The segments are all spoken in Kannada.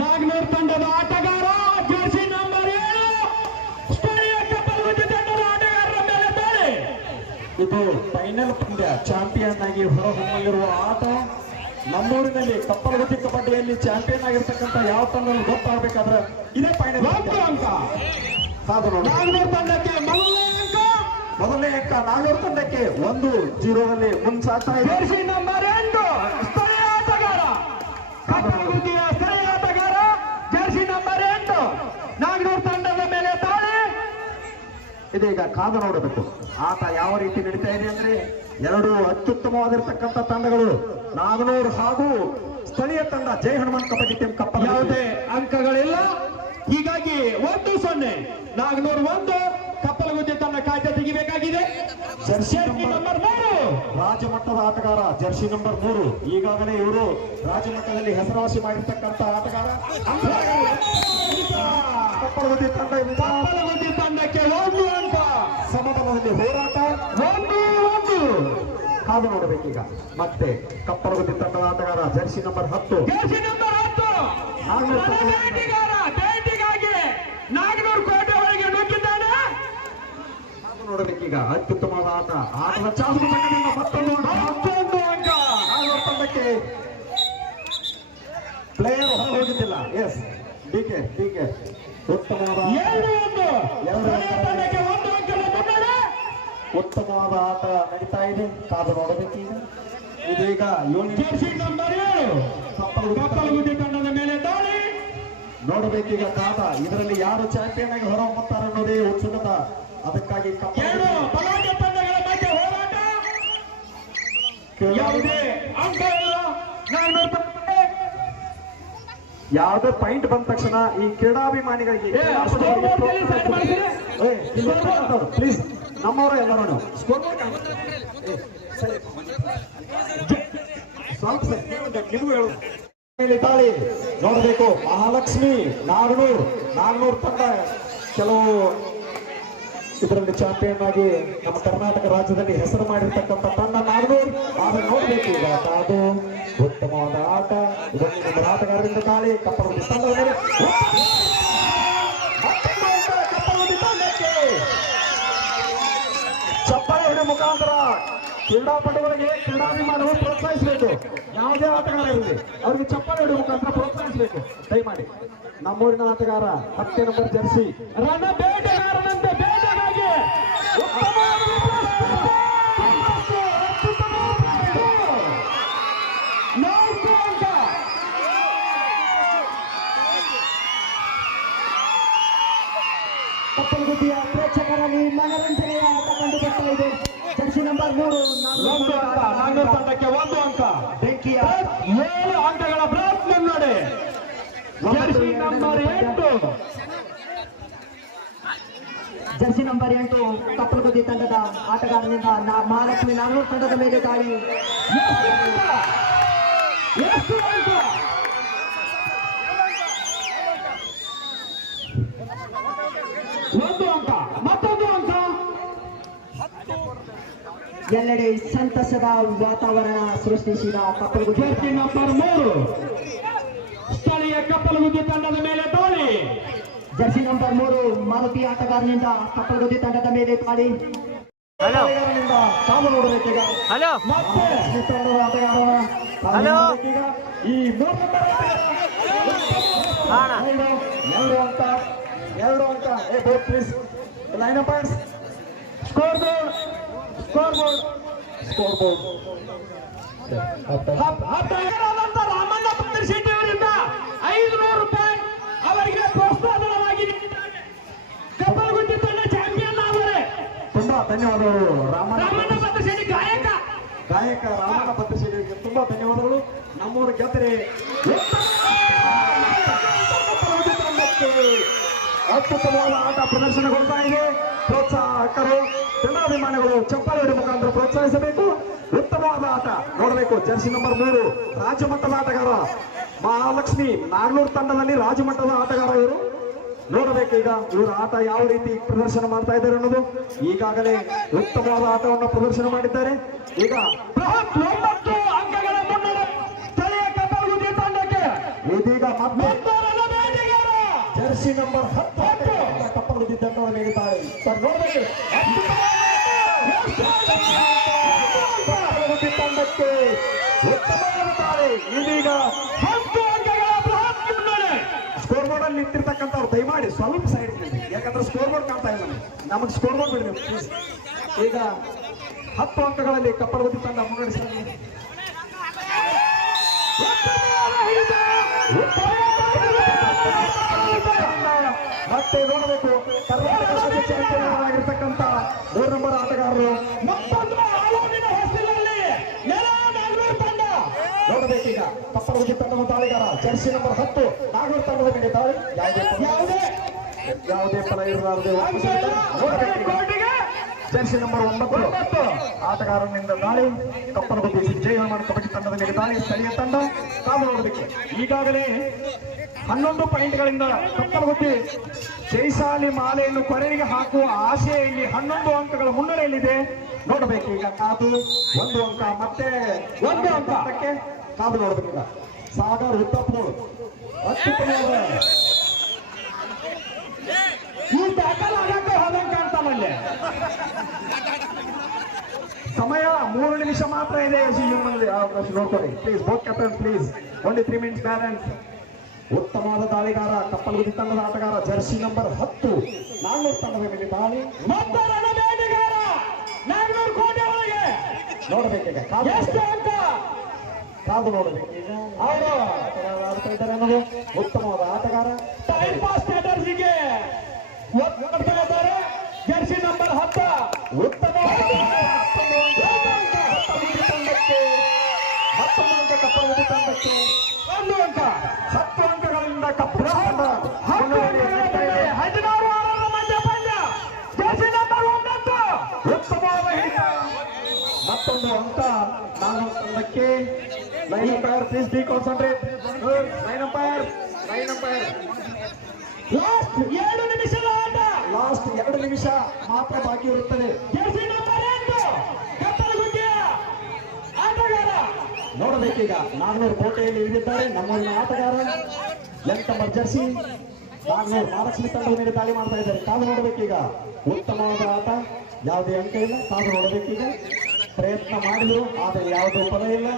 ನಾಗನೂರ್ ತಂಡದ ಆಟಗಾರ ಜರ್ಸಿ ನಂಬರ್ 7 ಸ್ಥಳೀಯ ಕಪ್ಪಲಗುತ್ತಿ ತಂಡದ ಆಟಗಾರರ ಮೇಲೆ ದಾಳಿ. ಇದು ಫೈನಲ್ ಪಂದ್ಯ. ಚಾಂಪಿಯನ್ ಆಗಿ ಹೊರಹೊಮ್ಮಲಿರುವ ಆಟ. ನಮ್ಮೂರಿನಲ್ಲಿ ಕಪ್ಪಲಗುತ್ತಿ ಕಬಡ್ಡಿಯಲ್ಲಿ ಚಾಂಪಿಯನ್ ಆಗಿರ್ತಕ್ಕಂಥ ಯಾವ ತಂಡ ಗೊತ್ತಾಗಬೇಕಾದ್ರೆ ಇದೇ ಫೈನಲ್ ಅಂಕ. ನಾಗನೂರ್ ತಂಡಕ್ಕೆ ಮೊದಲನೇ ಅಂಕ ನಾಗನೂರ್ ತಂಡಕ್ಕೆ 1-0 ಮುನ್ಸಾಗ್ತಾ ಇದೆ. ಜರ್ಸಿ ನಂಬರ್ 8 ಸ್ಥಳೀಯ ಆಟಗಾರ ಕಪ್ಪಲಗುತ್ತಿಯ ಸ್ಥಳೀಯ ಆಟಗಾರ ಜರ್ಸಿ ನಂಬರ್ 8 ನಾಗನೂರ್ ತಂಡದ ಮೇಲೆ ದಾಳಿ. ಇದೀಗ ಕಾದು ನೋಡಬೇಕು ಆಟ ಯಾವ ರೀತಿ ನಡೀತಾ ಇದೆ ಅಂದ್ರೆ ಎರಡು ಅತ್ಯುತ್ತಮವಾಗಿರ್ತಕ್ಕಂಥ ತಂಡಗಳು ನಾಗನೂರ್ ಹಾಗೂ ಸ್ಥಳೀಯ ತಂಡ ಜೈ ಹನುಮಾನ್ ಕಬಡ್ಡಿ ಟೀಮ್ ಕಪ್ಪಲ್. ಯಾವುದೇ ಅಂಕಗಳಿಲ್ಲ, ಹೀಗಾಗಿ 1-0 ನಾಗನೂರ್ 1 ಕಪ್ಪಲಗುತ್ತಿ ತಂಡ ಕಾಯ್ದೆ ತೆಗಿಬೇಕಾಗಿದೆ. ಜರ್ಸಿ ನಂಬರ್ 3 ರಾಜಮಟ್ಟದ ಆಟಗಾರ ಜರ್ಸಿ ನಂಬರ್ 3 ಈಗಾಗಲೇ ಇವರು ರಾಜಮಟ್ಟದಲ್ಲಿ ಹೆಸರುವಾಸಿ ಮಾಡಿರ್ತಕ್ಕಂಥ ಆಟಗಾರ. ಕಪ್ಪಲಗುತ್ತಿ ತಂಡಕ್ಕೆ 1 ಅಂಕ. ಸಮಬಲದಲ್ಲಿ ಹೋರಾಟ 1-1 ಕಾದು ನೋಡಬೇಕೀಗ. ಮತ್ತೆ ಕಪ್ಪಲಗುತ್ತಿ ತಂಡದ ಆಟಗಾರ ಜರ್ಸಿ ನಂಬರ್ 10 ನಾಗನೂರ್ ಕೋಟೆ ಒಳಗೆ ನುಗ್ಗಿದ್ದಾನೆ. ನೋಡಬೇಕೀಗ ಅತ್ಯುತ್ತಮವಾದ ಆಟದ ಚಾಲು ಮತ್ತೊಂದು ಅಂಕ. ನಾಗನೂರ್ ತಂಡಕ್ಕೆ ಪ್ಲೇಯರ್ ಹೊರ ಹೋಗಿದ್ದಿಲ್ಲ. ಎಸ್ ಡಿಕೆ ಉತ್ತಮವಾದ ಉತ್ತಮವಾದ ಆಟ ನಡೀತಾ ಇದೆ. ಕಾದು ನೋಡಬೇಕೀಗ. ಇದೀಗ ಜರ್ಸಿ ನಂಬರ್ 7 ಕಪ್ಪಲಗುತ್ತಿ ತಂಡದ ಮೇಲೆ ದಾಳಿ. ನೋಡಬೇಕೀಗ ಕಾದ ಇದರಲ್ಲಿ ಯಾರು ಚಾಂಪಿಯನ್ ಆಗಿ ಹೊರಹೊಮ್ಮುತ್ತಾರೆ ಅನ್ನೋದೇ ಉತ್ಸುಕತ. ಅದಕ್ಕಾಗಿ ಬಲಾಢ್ಯ ತಂಡಗಳ ಮಧ್ಯೆ ಹೋರಾಟ. ಯಾವುದೇ ಅಂಕ ಇಲ್ಲ. ಯಾವುದೇ ಪಾಯಿಂಟ್ ಬಂದ ತಕ್ಷಣ ಈ ಕ್ರೀಡಾಭಿಮಾನಿಗಳಿಗೆ ಪ್ಲೀಸ್ ನಮ್ಮವರು ಎಲ್ಲರೂ ಸ್ಕೋರ್ ದಾಳಿ ನೋಡಬೇಕು. ಮಹಾಲಕ್ಷ್ಮಿ ನಾಗನೂರ್ ತಂಡ ಕೆಲವು ಇದರಲ್ಲಿ ಚಾಂಪಿಯನ್ ಆಗಿ ನಮ್ಮ ಕರ್ನಾಟಕ ರಾಜ್ಯದಲ್ಲಿ ಹೆಸರು ಮಾಡಿರ್ತಕ್ಕಂಥ ತಂಡ ನಾಗನೂರ್. ಆದ್ರೆ ನೋಡ್ಬೇಕು ಈಗ ಅದು ಉತ್ತಮವಾದ ಆಟ. ಇದೊಂದು ಆಟಗಾರರಿಂದ ದಾಳಿ ಕಪ್ಪಲಗುತ್ತಿ ತಂಡದ ಮೇಲೆ ಕಪ್ಪಲಗುತ್ತಿ ತಂಡಕ್ಕೆ ಚಪ್ಪಾಳೆ ಹೊಡೆ ಮುಖಾಂತರ ಕ್ರೀಡಾಪಟುಗಳಿಗೆ ಕ್ರೀಡಾಭಿಮಾನವನ್ನು ಪ್ರೋತ್ಸಾಹಿಸಬೇಕು. ಯಾವುದೇ ಆಟಗಾರ ಇರಲಿ ಅವರಿಗೆ ಚಪ್ಪಾಳೆ ಹೊಡೆ ಮುಖಾಂತರ ಪ್ರೋತ್ಸಾಹಿಸಬೇಕು ದಯಮಾಡಿ. ನಮ್ಮೂರಿನ ಆಟಗಾರ 10 ನಂಬರ್ ಜರ್ಸಿ ರಣ ಬೇಟೆಗಾರನಂತೆ ಬೇಟೆಗಾಗಿ ಕಪ್ಪಲಗುತ್ತಿಯ ಪ್ರೇಕ್ಷಕರಲ್ಲಿ ಮನರಂಜನೆಯ ಆಟ ಕಂಡು ಬರ್ತಾ ಇದೆ. ಜರ್ಸಿ ನಂಬರ್ 3 ನಾಗನೂರ್ ತಂಡಕ್ಕೆ 1 ಅಂಕ. ಬೆಂಕಿಯ 7 ಅಂಕಗಳ ಬ್ರೇಕ್ ಮುನ್ನಡೆ. ಜರ್ಸಿ ನಂಬರ್ 8 ಕಪ್ಪಲಗುತ್ತಿ ತಂಡದ ಆಟಗಾರನಿಂದ ಮಹಾಲಕ್ಷ್ಮಿ ನಾಗನೂರ್ ತಂಡದ ಮೇಲೆ ದಾಳಿ. ಒಂದು ಅಂಕ, ಮತ್ತೊಂದು ಅಂಕ. ಎಲ್ಲೆಡೆ ಸಂತಸದ ವಾತಾವರಣ ಸೃಷ್ಟಿಸಿದ ಕಪ್ಪಲಗುತ್ತಿ ನಂಬರ್ 3 ಸ್ಥಳೀಯ ಕಪ್ಪಲಗುತ್ತಿ ತಂಡದ ಮೇಲೆ ದಾಳಿ. ಜರ್ಸಿ ನಂಬರ್ 3 ಮಾರುತಿ ಆಟಗಾರನಿಂದ ಕಪ್ಪಲಗುತ್ತಿ ತಂಡದ ಮೇಲೆ ದಾಳಿ. ಕಾದು ನೋಡಬೇಕೀಗ ಮತ್ತೆ ತಂಡದ ಆಟಗಾರನ ಈ 2 ಅಂಕ. Board please. Line up score board Ramanna Patrashetti ಅವರಿಂದ 500 ರೂಪಾಯಿ ಅವರಿಗೆ ಪ್ರೋತ್ಸಾಹಧನವಾಗಿ ನೀಡಿದ್ದಾರೆ. ಕಪ್ಪಲಗುತ್ತಿ ತಂಡ ಚಾಂಪಿಯನ್ ಆದರೆ ತುಂಬಾ ಧನ್ಯವಾದಗಳು. ರಾಮಣ್ಣ ಪತ್ರಶೆಟ್ಟಿ ಗಾಯಕ ರಾಮಣ್ಣ ಪತ್ರಶೆಟ್ಟಿಗೆ ತುಂಬಾ ಧನ್ಯವಾದಗಳು. ನಮ್ಮೂರ ಗೆದ್ದರೆ ಅತ್ಯುತ್ತಮವಾದ ಆಟ ಪ್ರದರ್ಶನಗೊಳ್ತಾ ಇದೆ. ಪ್ರೋತ್ಸಾಹಕರು ಕ್ರೀಡಾಭಿಮಾನಿಗಳು ಚಪ್ಪಾಳೆ ಹೊಡೆ ಮುಖಾಂತರ ಪ್ರೋತ್ಸಾಹಿಸಬೇಕು. ಉತ್ತಮವಾದ ಆಟ ನೋಡಬೇಕು. ಜರ್ಸಿ ನಂಬರ್ 3 ರಾಜ್ಯಮಟ್ಟದ ಆಟಗಾರ ಮಹಾಲಕ್ಷ್ಮಿ ನಾಗನೂರ್ ತಂಡದಲ್ಲಿ ರಾಜ್ಯಮಟ್ಟದ ಆಟಗಾರ ಇವರು. ನೋಡಬೇಕು ಈಗ ಇವರ ಆಟ ಯಾವ ರೀತಿ ಪ್ರದರ್ಶನ ಮಾಡ್ತಾ ಇದ್ದಾರೆ ಅನ್ನೋದು. ಈಗಾಗಲೇ ಉತ್ತಮವಾದ ಆಟವನ್ನು ಪ್ರದರ್ಶನ ಮಾಡಿದ್ದಾರೆ. ಈಗ ಬೃಹತ್ 9 ಅಂಕಗಳ ಮುನ್ನಡೆ ಸ್ಥಳೀಯ ಕಪ್ಪಲಗುತ್ತಿ ತಂಡಕ್ಕೆ. ಮತ್ತೆ ಜರ್ಸಿ ನಂಬರ್ 10 ಕಪ್ಪಲು ತಂಡದ ಮೇಲಿದ್ದಾಳೆ. ನೋಡಬೇಕು ತಂಡಕ್ಕೆ ಉತ್ತಮವಾಗುತ್ತಾರೆ. ಇದೀಗ 10 ಅಂಕಗಳ ಬೃಹತ್ ಮುನ್ನಡೆ. ಸ್ಕೋರ್ ಬೋರ್ಡ್ ಅಲ್ಲಿ ನಿಂತಿರ್ತಕ್ಕಂಥವ್ರು ದಯಮಾಡಿ ಸ್ವಲ್ಪ ಸೈಡ್ ಇರ್ತೀವಿ, ಯಾಕಂದ್ರೆ ಸ್ಕೋರ್ ಬೋರ್ಡ್ ಕಾಣ್ತಾ ಇಲ್ಲ ನಮಗೆ ಸ್ಕೋರ್ ಬೋರ್ಡ್ ಬಿಡಿ ಪ್ಲೀಸ್. ಈಗ 10 ಅಂಕಗಳಲ್ಲಿ ಕಪ್ಪಲಗುತ್ತಿ ತಂಡ ಮುನ್ನಡೆಸಿದೆ. ಮತ್ತೆ ನೋಡಬೇಕು ಕರ್ನಾಟಕ ರಾಜ್ಯ ಚಾಂಪಿಯನ್ ಆಗಿರ್ತಕ್ಕಂಥ 3 ನಂಬರ್ ಆಟಗಾರರು ಮತ್ತೊಂದು ಆಲೋಚನೆ ಹೆಸರಿನಲ್ಲಿ ನೋಡಬೇಕೀಗ ಕಪ್ಪಲಗುತ್ತಿ ತಂಡದ ತಾಳಿಗಾರ ಜರ್ಸಿ ನಂಬರ್ 10 ನಾಗೂರು ತಂಡದ ಮೇಲೆ ತಾಳಿ ಯಾವುದೇ ಫಲ ಇರಲಾರದೆ ಜರ್ಸಿ ನಂಬರ್ 9 ಆಟಗಾರನಿಂದ ದಾಳಿ ಕಪ್ಪಲಗುತ್ತಿ ಜಯಮಾನ ಕಬಡ್ಡಿ ತಂಡದ ಮೇಲೆ ದಾಳಿ. ಸ್ಥಳೀಯ ತಂಡ ಕಾದು ನೋಡಬೇಕು. ಈಗಾಗಲೇ 11 ಪಾಯಿಂಟ್ಗಳಿಂದ ಕಪ್ಪಲಗುತ್ತಿ ಜೈಸಾಲಿ ಮಾಲೆಯನ್ನು ಕೊನೆಗೆ ಹಾಕುವ ಆಶೆಯಲ್ಲಿ 11 ಅಂಕಗಳ ಮುನ್ನಡೆಯಲ್ಲಿದೆ. ನೋಡಬೇಕು ಈಗ ಕಾದು 1 ಅಂಕ ಮತ್ತೆ 1 ಅಂಕಕ್ಕೆ ಕಾದು ನೋಡಬೇಕೀಗ. ಸಾಗರ್ ಹುತ್ತಪ್ಪನವರು ಅತ್ಯುತ್ತಮವಾದ ಈ ದಾಖಲೆ ಆಗಕ್ಕೆ ಹೋದಂಕ ಅಂತಾನಲ್ಲೇ. ಸಮಯ 3 ನಿಮಿಷ ಮಾತ್ರ ಇದೆ. ನೋಡ್ಕೊಳ್ಳಿ please, both captain please, only 3 minutes balance. ಉತ್ತಮವಾದ ದಾಳಿಗಾರ ಕಪ್ಪಲಗುತ್ತಿ ತಂಡದ ಆಟಗಾರ ಜರ್ಸಿ ನಂಬರ್ 10 ನಾಗೂರು ತಂಡದ ಮೇಲೆ ದಾಳಿ. ನೋಡಬೇಕೀಗ ಕಾದು ನೋಡಬೇಕೀಗ ಅವರು ಆಡ್ತಾ ಇದ್ದಾರೆ ಅನ್ನೋದು. ಉತ್ತಮವಾದ ಆಟಗಾರ ಟೈಮ್ ಪಾಸ್ ಸ್ಟ್ರಾಟಜಿಗೆ ಜರ್ಸಿ ನಂಬರ್ 10 ಉತ್ತಮವಾದ ತಂಡಕ್ಕೆ 10 ಅಂಕ ಕಪ್ಪಲಗುತ್ತಿ ತಂಡಕ್ಕೆ 1 ಅಂಕ. 10 ಅಂಕಗಳಿಂದ ಕಪ್ಪು ತಂಡ 16 ಮಧ್ಯ ಪಂದ್ಯ ಜರ್ಸಿ ನಂಬರ್ 9 ಉತ್ತಮವಾದ ಹಿಡಿತ. ಮತ್ತೊಂದು ಅಂಕ ನಾಗೂರು ತಂಡಕ್ಕೆ. Line umpire please be concentrate. Line umpire last 2 ನಿಮಿಷದ ಆಟ. ಲಾಸ್ಟ್ 2 ನಿಮಿಷ ಮಾತ್ರ ಬಾಕಿ ಇರುತ್ತದೆ. ಜರ್ಸಿ ನಂಬರ್ 8 ಕಪ್ಪಲಗುತ್ತಿಯ ಆಟಗಾರ ನೋಡಬೇಕೀಗ ನಾಗನೂರು ಕೋಟೆಯಲ್ಲಿ ಇಳಿದಿದ್ದಾರೆ ನಮ್ಮೂರಿನ ಆಟಗಾರ 8 ನಂಬರ್ ಜರ್ಸಿ ನಾಗನೂರು ಮಹಾಲಕ್ಷ್ಮಿ ತಂಡದ ಮೇಲೆ ದಾಳಿ ಮಾಡ್ತಾ ಇದ್ದಾರೆ. ಕಾದು ನೋಡಬೇಕೀಗ. ಉತ್ತಮವಾದ ಆಟ, ಯಾವುದೇ ಅಂಕ ಇಲ್ಲ. ಕಾದು ನೋಡಬೇಕೀಗ. ಪ್ರಯತ್ನ ಮಾಡಿದ್ರು ಆದರೆ ಯಾವುದೇ ಫಲ ಇಲ್ಲ.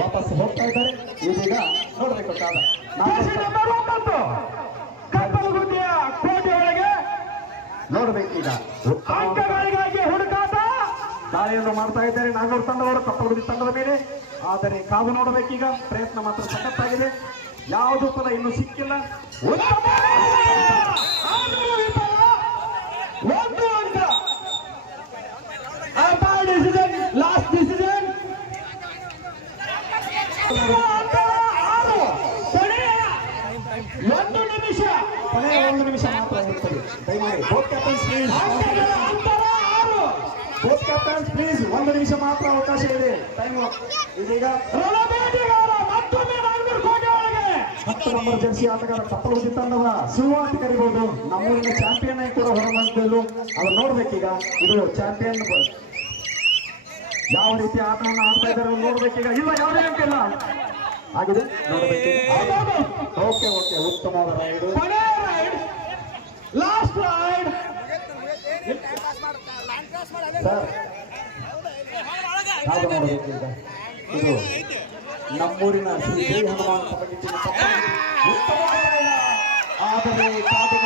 ವಾಪಸ್ ಹೋಗ್ತಾ ಇದ್ದಾರೆ. ಇದೀಗ ನೋಡಬೇಕು ಕಾದ ಕಪ್ಪಲಗುತ್ತಿಯ ಕೋಟೆ ಒಳಗೆ ನೋಡಬೇಕೀಗ. ಅಂಕಗಳಿಗಾಗಿ ಹುಡುಕಾಟ ದಾಳಿಯನ್ನು ಮಾಡ್ತಾ ಇದ್ದಾರೆ ನಾಗೂರು ತಂಡದವರು ಕಪ್ಪಲಗುತ್ತಿ ತಂಡದ ಮೇಲೆ. ಆದರೆ ಕಾದು ನೋಡಬೇಕೀಗ. ಪ್ರಯತ್ನ ಮಾತ್ರ ಸಖತ್ತಾಗಿದೆ. ಯಾವುದು ಫಲ ಇನ್ನೂ ಸಿಕ್ಕಿಲ್ಲ. ಲಾಸ್ಟ್ ಡಿಸಿಷನ್ 1 ನಿಮಿಷ. ಕೊನೆಯ 1 ನಿಮಿಷ ಮಾತ್ರ ಇರುತ್ತದೆ. ದಯಮಾಡಿ both captains please, both captains please 1 ನಿಮಿಷ ಮಾತ್ರ ಅವಕಾಶ ಇದೆ. ಟೈಮ್ ಇದೀಗ 10 ನಂಬರ್ ಜರ್ಸಿ ಆಟಗಾರ ಕಪ್ಪಲಗುತ್ತಿ ತಂಡದ ಶಿವ ಅಂತ ಕರಿಬಹುದು. ನಮ್ಮೂರಿನ ಚಾಂಪಿಯನ್ ಆಗಿ ಕೂಡ ಹೊರಬಂದಿದ್ರು. ಅದನ್ನು ನೋಡ್ಬೇಕೀಗ. ಇದು ಚಾಂಪಿಯನ್ ಯಾವ ರೀತಿ ಆಟವನ್ನು ಆಡ್ತಾ ಇದ್ದಾರೆ ನೋಡ್ಬೇಕೀಗ. ಇಲ್ಲ ಯಾವುದೇ ಅಂಕ ಇಲ್ಲ ಆಗಿದೆ ನೋಡಬೇಕೀಗ. ಓಕೆ ಉತ್ತಮವಾದ ರೈಡ್, ಲಾಸ್ಟ್ ರೈಡ್ ಸರ್. ಕಾದು ನೋಡಬೇಕೀಗ. ಇದು ನಮ್ಮೂರಿನ ಶ್ರೀ ಹನುಮಾನ್ ಕಬಡ್ಡಿ ಟೀಮ್. ಆದರೆ ಕಾದು